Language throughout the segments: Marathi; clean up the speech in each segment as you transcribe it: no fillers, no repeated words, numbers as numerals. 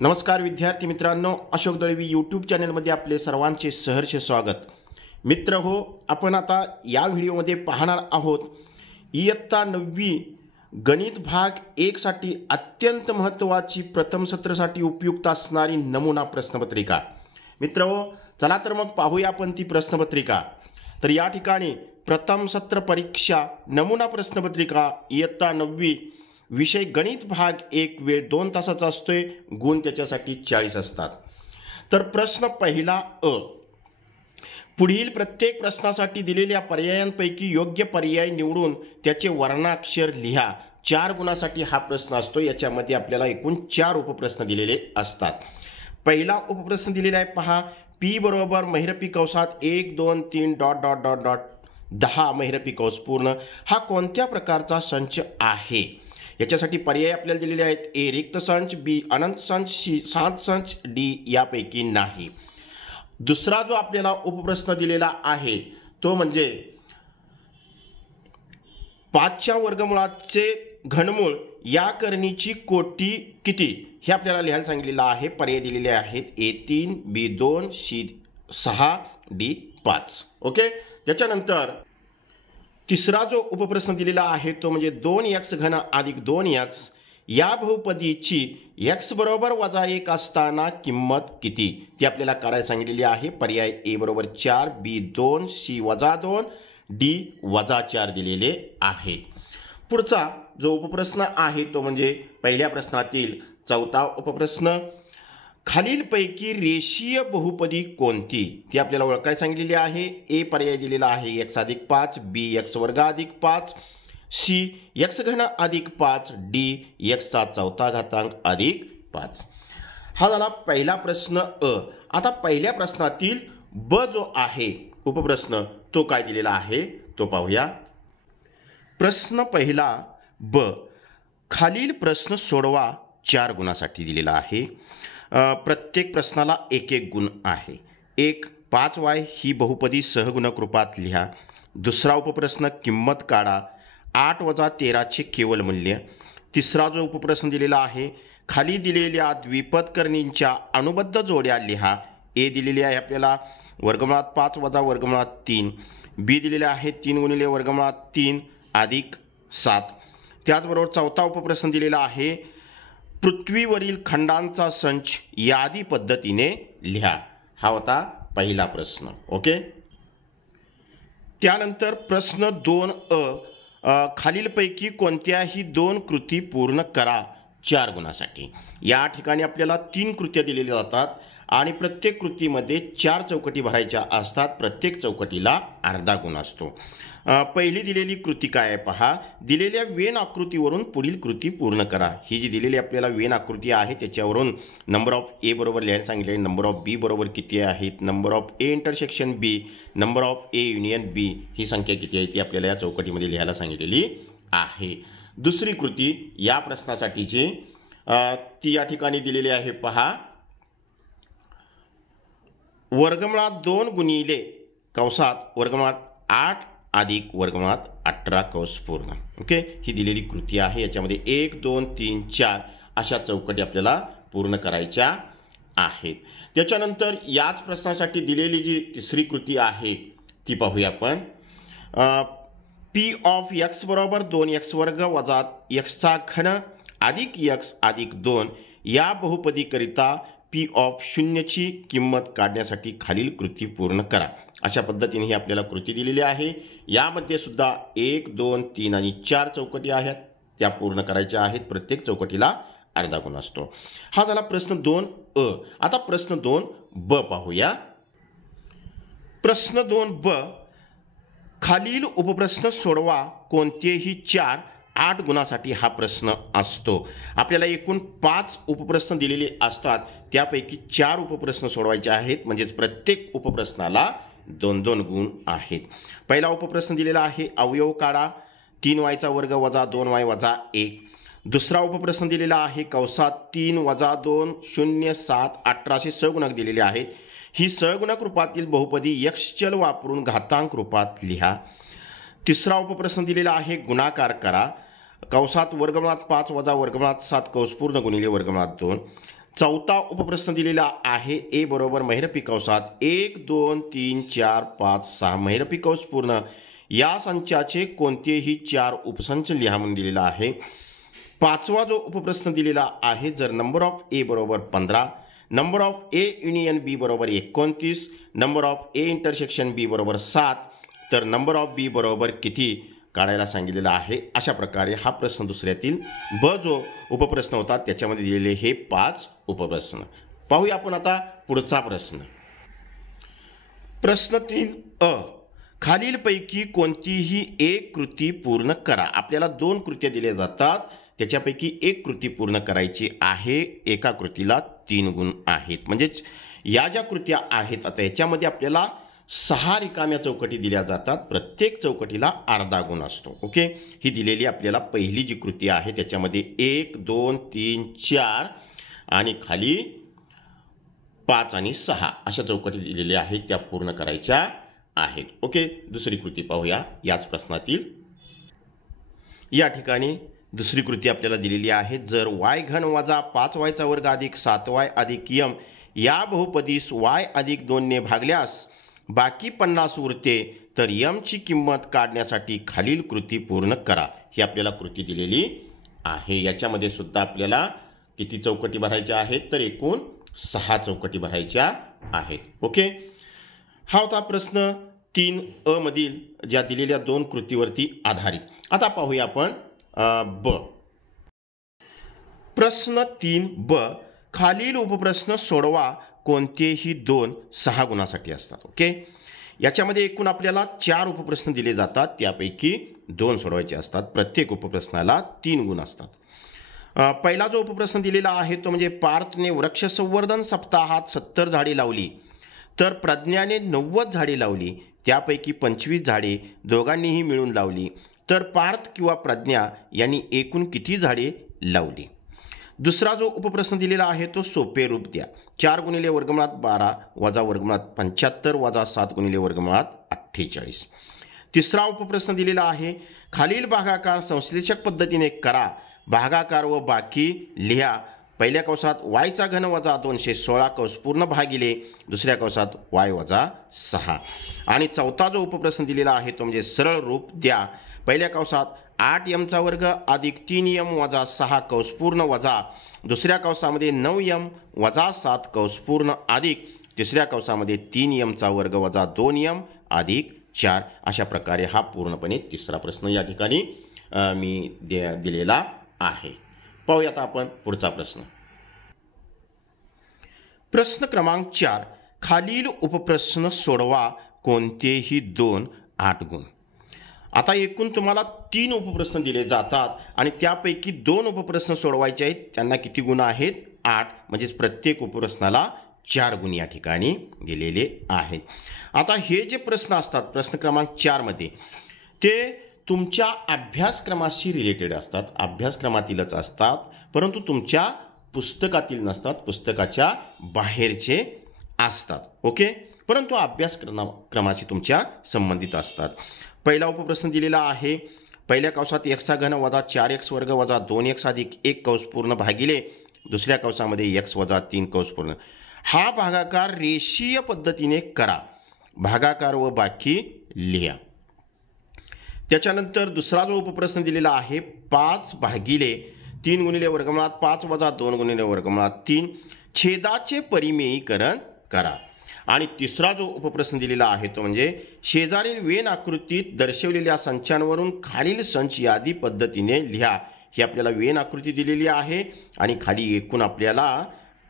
नमस्कार विद्यार्थी मित्रांनो, अशोक दळवी यूट्यूब चॅनलमध्ये आपले सर्वांचे सहर्ष स्वागत। मित्र हो, आपण आता या व्हिडिओमध्ये पाहणार आहोत इयत्ता 9वी गणित भाग 1 साठी अत्यंत महत्त्वाची प्रथम सत्रासाठी उपयुक्त असणारी नमुना प्रश्नपत्रिका। मित्र हो, चला तर मग पाहूया आपण ती प्रश्नपत्रिका। तर या ठिकाणी प्रथम सत्र परीक्षा नमुना प्रश्नपत्रिका इयत्ता 9वी विषय गणित भाग 1 वेळ 2 तासाचा असतोय, गुण त्याच्यासाठी 40 असतात। तर प्रश्न पहिला अ, पुढील प्रत्येक प्रश्नासाठी दिलेल्या पर्यायांपैकी योग्य पर्याय निवडून त्याचे वर्णाक्षर लिहा। 4 गुणासाठी हा प्रश्न असतो। याच्यामध्ये आपल्याला एकूण 4 उपप्रश्न दिलेले असतात। पहिला उपप्रश्न दिलेला आहे पहा, पी बरोबर महिरपी कंसात 1 2 3 डॉट डॉट डॉट डॉट 10 महिरपी कंस पूर्ण हा कोणत्या प्रकारचा संच आहे। याच्यासाठी पर्याय आपल्याला दिलेले आहेत, ए रिक्त संच, बी अनंत संच, सी शांत संच, डी यापैकी नाही। दुसरा जो आपल्याला उपप्रश्न दिलेला आहे तो म्हणजे 5च्या वर्गमूळाचे घनमूळ या करणीची कोटी किती हे आपल्याला लिहायला सांगितलेलं आहे। पर्याय दिलेले आहेत, ए 3, बी 2, सी 6, डी 5। ओके, त्याच्यानंतर तिसरा जो उपप्रश्न दिलेला आहे तो म्हणजे 2x घन अधिक 2x या बहुपदीची x बरोबर -1 असताना किंमत किती ती आपल्याला काढायला सांगितलेली आहे। पर्याय ए बरोबर 4, बी 2, सी -2, डी -4 दिलेले आहेत। पुढचा जो उपप्रश्न आहे तो म्हणजे पहिल्या प्रश्नातील चौथा उपप्रश्न, खालीलपैकी रेषीय बहुपदी कोणती ती आपल्याला ओळखायला सांगितलेली आहे। ए पर्याय दिलेला आहे x अधिक 5, बी x वर्ग अधिक 5, सी x घन अधिक 5, डी x चा चौथा घातांक अधिक 5। हा झाला पहिला प्रश्न अ। आता पहिल्या प्रश्नातील ब जो आहे उपप्रश्न तो काय दिलेला आहे तो पाहूया। प्रश्न पहिला ब, खालील प्रश्न सोडवा 4 गुणासाठी दिलेला आहे। प्रत्येक प्रश्नाला एक एक गुण आहे। एक 5y ही बहुपदी सहगुणक रूपात लिहा। दुसरा उपप्रश्न किंमत काढा, 8 - 13 चे केवल मूल्य। तिसरा जो उपप्रश्न दिलेला आहे, खाली दिलेल्या द्विपद करणींच्या अनुबद्ध जोड्या लिहा। ए दिलेली आहे आपल्याला वर्गमुळात 5 - वर्गमुळात 3, बी दिलेले आहे 3 गुणिले वर्गमुळात 3 अधिक 7। त्याचबरोबर चौथा उपप्रश्न दिलेला आहे, पृथ्वीवरील खंडांचा संच यादी पद्धतीने लिहा। हा होता पहिला प्रश्न। ओके, त्यानंतर प्रश्न 2 अ, खालीलपैकी कोणत्याही 2 कृती पूर्ण करा 4 गुणासाठी। या ठिकाणी आपल्याला 3 कृत्या दिलेल्या जातात आणि प्रत्येक कृतीमध्ये 4 चौकटी भरायच्या असतात। प्रत्येक चौकटीला अर्धा गुण असतो। पहिली दिलेली कृती काय आहे पहा, दिलेल्या वेन आकृतीवरून पुढील कृती पूर्ण करा। ही जी दिलेली आपल्याला वेन आकृती आहे त्याच्यावरून नंबर ऑफ ए बरोबर लिहायला सांगितले, नंबर ऑफ बी बरोबर किती आहेत, number of A intersection B, number of A union B ही संख्या किती आहे ती आपल्याला या चौकटीमध्ये लिहायला सांगितलेली आहे। दुसरी कृती या प्रश्नासाठीची ती या ठिकाणी दिलेली आहे पहा, वर्गमुळात 2 गुणिले कंसात वर्गमुळात 8 अधिक वर्गमुळात 18 कंस पूर्ण। ओके, ही दिलेली कृती आहे। याच्यामध्ये 1 2 3 4 अशा चौकटी आपल्याला पूर्ण करायच्या आहेत। त्याच्यानंतर याच प्रश्नासाठी दिलेली जी तिसरी कृती आहे ती पाहूया आपण। पी ऑफ x बरोबर 2x वर्ग वजा x चा घन अधिक x अधिक 2 या बहुपदीकरिता पी ऑफ 0 ची किंमत काढण्यासाठी खालील कृती पूर्ण करा। अशा पद्धतीने ही आपल्याला कृती दिलेली आहे। यामध्ये सुद्धा 1 2 3 आणि 4 चौकटी आहेत, त्या पूर्ण करायच्या आहेत। प्रत्येक चौकटीला अर्धा गुण असतो। हा झाला प्रश्न 2 अ। आता प्रश्न 2 ब पाहूया। प्रश्न 2 ब, खालील उपप्रश्न सोडवा कोणतेही 4 8 गुणासाठी हा प्रश्न असतो। आपल्याला एकूण 5 उपप्रश्न दिलेले असतात, त्यापैकी 4 उपप्रश्न सोडवायचे आहेत, म्हणजेच प्रत्येक उपप्रश्नाला 2-2 गुण आहेत। पहिला उपप्रश्न दिलेला आहे, अवयव काढा, 3y चा वर्ग वजा 2y वजा 1। दुसरा उपप्रश्न दिलेला आहे, कंसात 3 - 2 0 7 18 सहगुणक दिलेले आहेत। ही सहगुणक रूपातील बहुपदी x चल वापरून घातांक रूपात लिहा। तिसरा उपप्रश्न दिलेला आहे, गुणाकार करा, कंसात वर्गमुळात 5 - वर्गमुळात 7 कंस पूर्ण गुणिले वर्गमुळात 2। चौथा उपप्रश्न दिलेला आहे ए बरोबर महिरपी कंसात 1 2 3 4 5 6 महिरपी कंस पूर्ण या संचाचे कोणतेही 4 उपसंच लिहा म्हणून दिलेला आहे। पाचवा जो उपप्रश्न दिलेला आहे, जर नंबर ऑफ ए बरोबर 15, नंबर ऑफ ए युनियन बी बरोबर 29, नंबर ऑफ ए इंटरसेक्शन बी बरोबर 7, तर नंबर ऑफ बी बरोबर किती काढायला सांगितलेला आहे। अशा प्रकारे हा प्रश्न दुसऱ्यातील ब जो उपप्रश्न होता त्याच्यामध्ये दिलेले हे 5 उपप्रश्न। पाहूया आपण आता पुढचा प्रश्न। प्रश्न 3 अ, खालीलपैकी कोणतीही एक कृती पूर्ण करा। आपल्याला 2 कृत्या दिल्या जातात, त्याच्यापैकी एक कृती पूर्ण करायची आहे। एका कृतीला 3 गुण आहेत, म्हणजेच या ज्या कृत्या आहेत आता याच्यामध्ये आपल्याला 6 रिकाम्या चौकटी दिल्या जातात, प्रत्येक चौकटीला अर्धा गुण असतो। ओके, ही दिलेली आपल्याला पहिली जी कृती आहे त्याच्यामध्ये 1 2 3 4 आणि खाली 5 आणि 6 अशा चौकटी दिलेल्या आहेत, त्या पूर्ण करायच्या आहेत। ओके, दुसरी कृती पाहूया याच प्रश्नातील। या ठिकाणी दुसरी कृती आपल्याला दिलेली आहे, जर y घन वजा 5y चा वर्ग अधिक 7y अधिक m या बहुपदीस y अधिक 2 ने भागल्यास बाकी 50 उरते, तर m ची किंमत काढण्यासाठी खालील कृती पूर्ण करा। ही आपल्याला कृती दिलेली आहे। याच्यामध्ये सुद्धा आपल्याला किती चौकटी भरायच्या आहेत, तर एकूण 6 चौकटी भरायच्या आहेत। ओके, हा होता प्रश्न 3 अ मधील ज्या दिलेल्या 2 कृतीवरती आधारित। आता पाहूया आपण ब। प्रश्न 3 ब, खालील उपप्रश्न सोडवा, कोणतेही 2 6 गुणासाठी असतात। ओके, याच्यामध्ये एकूण आपल्याला 4 उपप्रश्न दिले जातात, त्यापैकी 2 सोडवायचे असतात। प्रत्येक उपप्रश्नाला 3 गुण असतात। पहिला जो उपप्रश्न दिलेला आहे तो म्हणजे पार्थने वृक्ष संवर्धन सप्ताहात 70 झाडे लावली, तर प्रज्ञाने 90 झाडे लावली, त्यापैकी 25 झाडे दोघांनीही मिळून लावली, तर पार्थ किंवा प्रज्ञा यांनी एकूण किती झाडे लावली। दुसरा जो उपप्रश्न दिलेला आहे तो सोपे रूप द्या। 4 गुणिले वर्गमुळात 12 वजा वर्गमुळात 75 वजा 7 गुणिले वर्गमुळात 48। तिसरा उपप्रश्न दिलेला आहे, खालील भागाकार संश्लेषक पद्धतीने करा, भागाकार व बाकी लिहा। पहिल्या कंसात y चा घन वजा 216 कंस पूर्ण भागिले दुसऱ्या कंसात y वजा 6। आणि चौथा जो उपप्रश्न दिलेला आहे तो म्हणजे सरळ रूप द्या। पहिल्या कंसात 8m चा वर्ग अधिक 3m वजा 6 कंस पूर्ण वजा दुसऱ्या कंसामध्ये 9m वजा 7 कंस पूर्ण अधिक तिसऱ्या कंसामध्ये 3m चा वर्ग वजा 2m अधिक 4। अशा प्रकारे हा पूर्णपणे तिसरा प्रश्न या ठिकाणी मी दिलेला आहे। पाहूया आता आपण पुढचा प्रश्न। प्रश्न क्रमांक 4, खालील उपप्रश्न सोडवा, कोणतेही 2 8 गुण। आता एकूण तुम्हाला 3 उपप्रश्न दिले जातात आणि त्यापैकी 2 उपप्रश्न सोडवायचे आहेत, त्यांना किती गुण आहेत 8, म्हणजेच प्रत्येक उपप्रश्नाला 4 गुण या ठिकाणी दिलेले आहेत। आता हे जे प्रश्न असतात प्रश्न क्रमांक 4 मध्ये ते तुमच्या अभ्यासक्रमाशी रिलेटेड असतात, अभ्यासक्रमातीलच असतात, परंतु तुमच्या पुस्तकातील नसतात, पुस्तकाच्या बाहेरचे असतात। ओके, परंतु अभ्यासक्रमाशी तुमच्या संबंधित असतात। पहिला उपप्रश्न दिलेला आहे, पहिल्या कंसात x चा घन वजा 4x वर्ग वजा 2x अधिक 1 कंस पूर्ण भागिले दुसऱ्या कंसामध्ये x वजा 3 कंस पूर्ण। हा भागाकार रेषीय पद्धतीने करा, भागाकार व बाकी लिहा। त्याच्यानंतर दुसरा जो उपप्रश्न दिलेला आहे 5 भागिले 3 गुणिले वर्गमुळात 5 वजा 2 गुणिले वर्गमुळात 3 छेदाचे परिमेयीकरण करा। आणि तिसरा जो उपप्रश्न दिलेला आहे तो म्हणजे शेजारील वेन आकृतीत दर्शवलेल्या संचांवरून खालील संच यादी पद्धतीने लिहा। ही आपल्याला वेन आकृती दिलेली आहे आणि खाली एकूण आपल्याला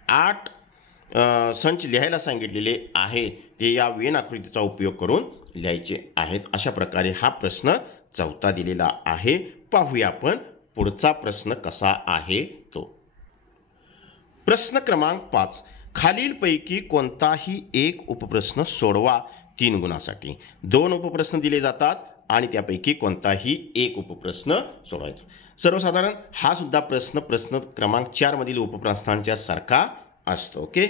8 संच लिहायला सांगितलेले आहे, ते या वेन आकृतीचा उपयोग करून लिहायचे आहेत। अशा प्रकारे हा प्रश्न चौथा दिलेला आहे। पाहूया आपण पुढचा प्रश्न कसा आहे तो। प्रश्न क्रमांक 5, खालीलपैकी कोणताही एक उपप्रश्न सोडवा 3 गुणासाठी। 2 उपप्रश्न दिले जातात आणि त्यापैकी कोणताही एक उपप्रश्न सोडवायचा। सर्वसाधारण हा सुद्धा प्रश्न क्रमांक 4 मधील उपप्रश्नांच्या सारखा असतो। ओके,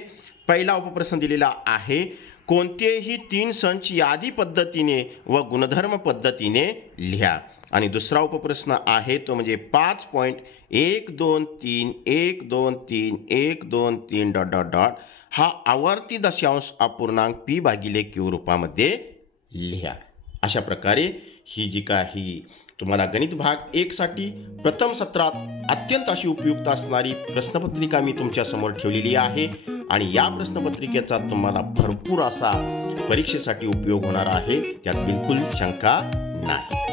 पहिला उपप्रश्न दिलेला आहे, कोणतेही 3 संच यादी पद्धतीने व गुणधर्म पद्धतीने लिहा। आणि दुसरा उपप्रश्न आहे तो म्हणजे 5.123 हा आवर्ती दशांश अपूर्णांक p भागिले q रूपामध्ये लिहा। अशा प्रकारे ही जी काही तुम्हाला गणित भाग 1 साठी प्रथम सत्रात अत्यंत अशी उपयुक्त असणारी प्रश्नपत्रिका मी तुमच्या समोर ठेवलेली आहे आणि या प्रश्नपत्रिकेचा तुम्हाला भरपूर असा परीक्षेसाठी उपयोग होणार आहे, त्यात बिलकुल शंका नाही।